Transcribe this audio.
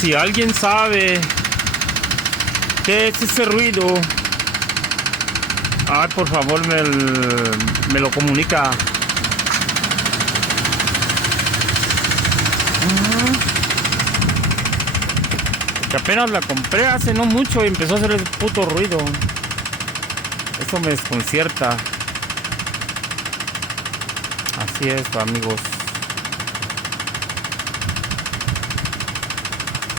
Si alguien sabe qué es ese ruido, ay, por favor me lo comunica. Que apenas la compré hace no mucho y empezó a hacer el puto ruido. Eso me desconcierta. Así es, amigos.